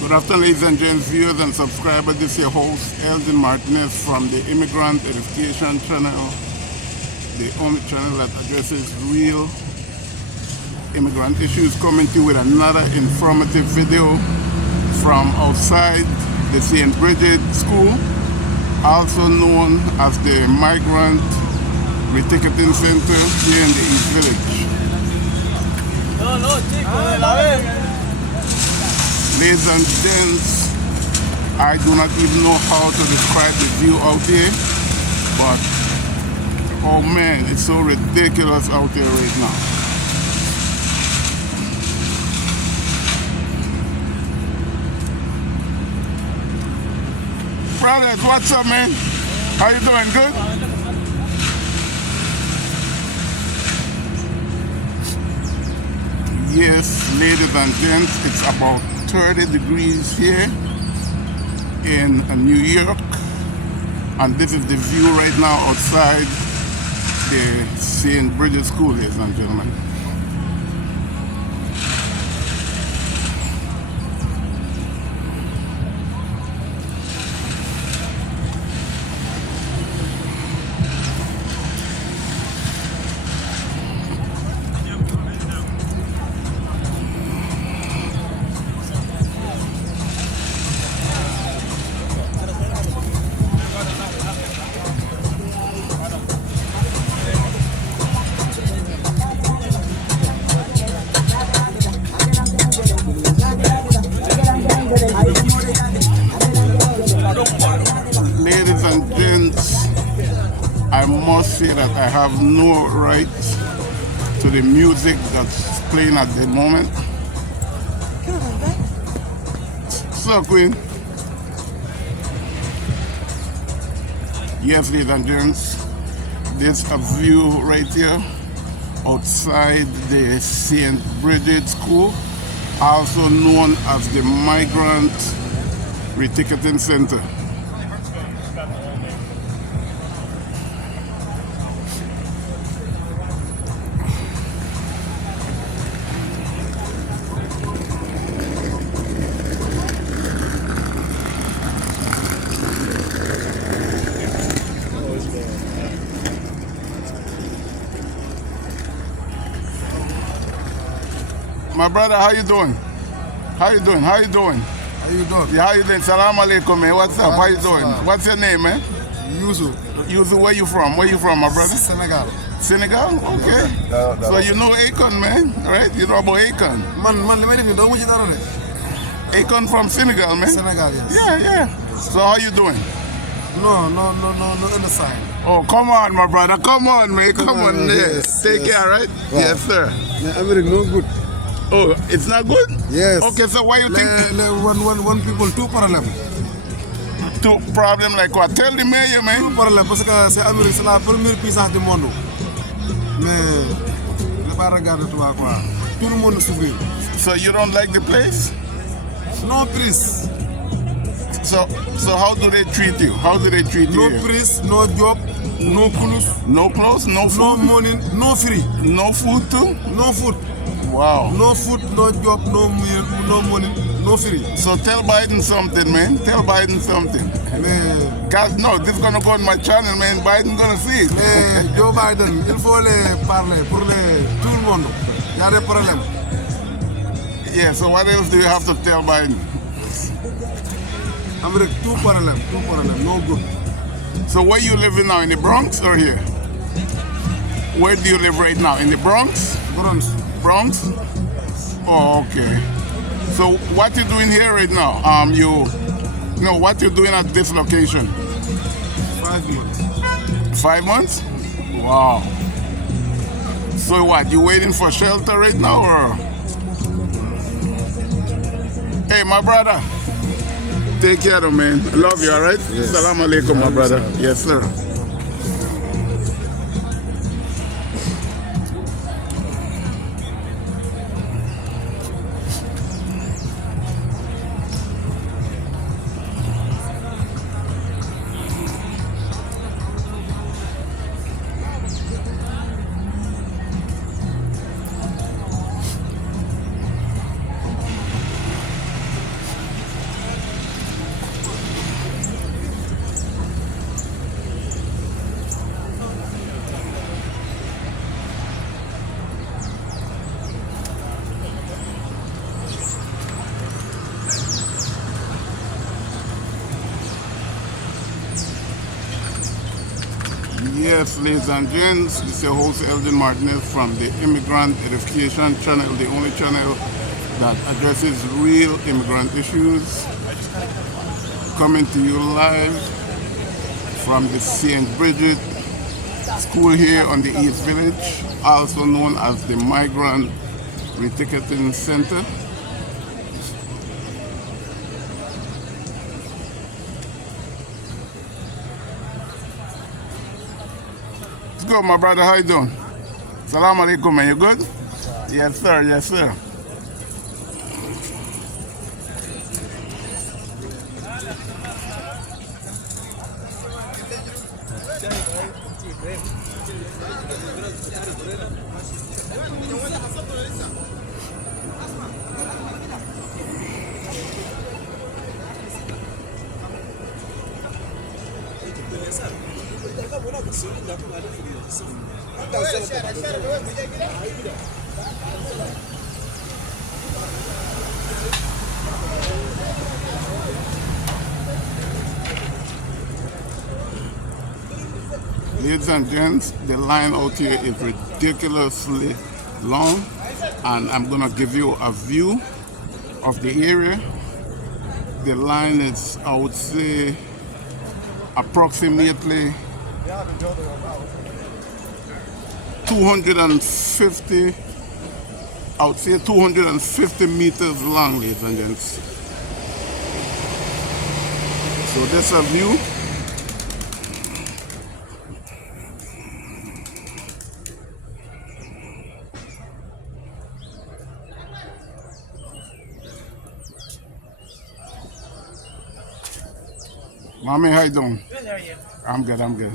Good afternoon, ladies and gents, viewers and subscribers. This is your host, Elgin Martinez from the Immigrant Edification Channel, the only channel that addresses real immigrant issues, coming to you with another informative video from outside the St. Bridget School, also known as the Migrant Reticketing Center here in the East Village. Ladies and gents, I do not even know how to describe the view out here, but oh man, it's so ridiculous out here right now. Brothers, what's up, man? How you doing? Good? Yes, ladies and gents, it's about 30 degrees here in New York, and this is the view right now outside the St. Bridget School, ladies and gentlemen. Ladies and gents, I must say that I have no right to the music that's playing at the moment. So, Queen. Yes, ladies and gents, there's a view right here outside the St. Bridget School, also known as the Migrant Reticketing Center. My brother, how you doing? How you doing? How you doing? How you doing? Yeah, how you doing? Salam alaikum, man. What's up? How you doing? What's your name, man? Yuzu. Yuzu, where you from? Where you from, my brother? Senegal. Senegal? Okay. So you know Akon, man, right? You know about Akon? Man, let me know what you done. Akon from Senegal, man? Senegal, yes. Yeah. So how you doing? No, on the side. Oh, come on, my brother. Come on, man. Come on. Yes, Take yes. care, right? Wow. Yes, sir. Everything no good. Oh, it's not good? Yes. Okay, so why you think... One people, two problem. Two problem like what? Tell the mayor, Two man. problem parce que c'est Amérique, c'est la première puissance du monde. Mais ne pas regarder toi quoi. Tout le monde souffre. So you don't like the place? No prise. So how do they treat you? How do they treat you No here? prise, no job, no clothes, No clothes, no food? no money, no free. No food too? No food. Wow. No food, no job, no meal, no money, no free. So tell Biden something, man. Tell Biden something. Mais, Guys, no, this is gonna go on my channel, man. Biden gonna see it. mais Joe Biden, il faut les parler pour tout le monde. Il y a des problèmes. Yeah, so what else do you have to tell Biden? Amérique, tout problème, no good. So where you living now, in the Bronx or here? Where do you live right now? In the Bronx? Bronze. Bronx? Oh, okay. So what you doing here right now? What you doing at this location? 5 months. 5 months? Wow. So what, you waiting for shelter right now or? Hey, my brother. Take care though, man. I love you, all right? Yes. Salam alaikum, my brother. Yes, sir. Yes, ladies and gents, this is your host Elgin Martinez from the Immigrant Edification channel, the only channel that addresses real immigrant issues. Coming to you live from the St. Bridget School here on the East Village, also known as the Migrant Reticketing Center. Let's go, my brother. How you doing? Salaam alaikum, man. You good? Yes, sir. Yes, sir. Ladies and gents, the line out here is ridiculously long, and I'm gonna give you a view of the area. The line is, I would say, approximately 250, I would say 250 meters long, ladies and gents. So that's a view. Mommy, how you doing? Good, how are you? I'm good.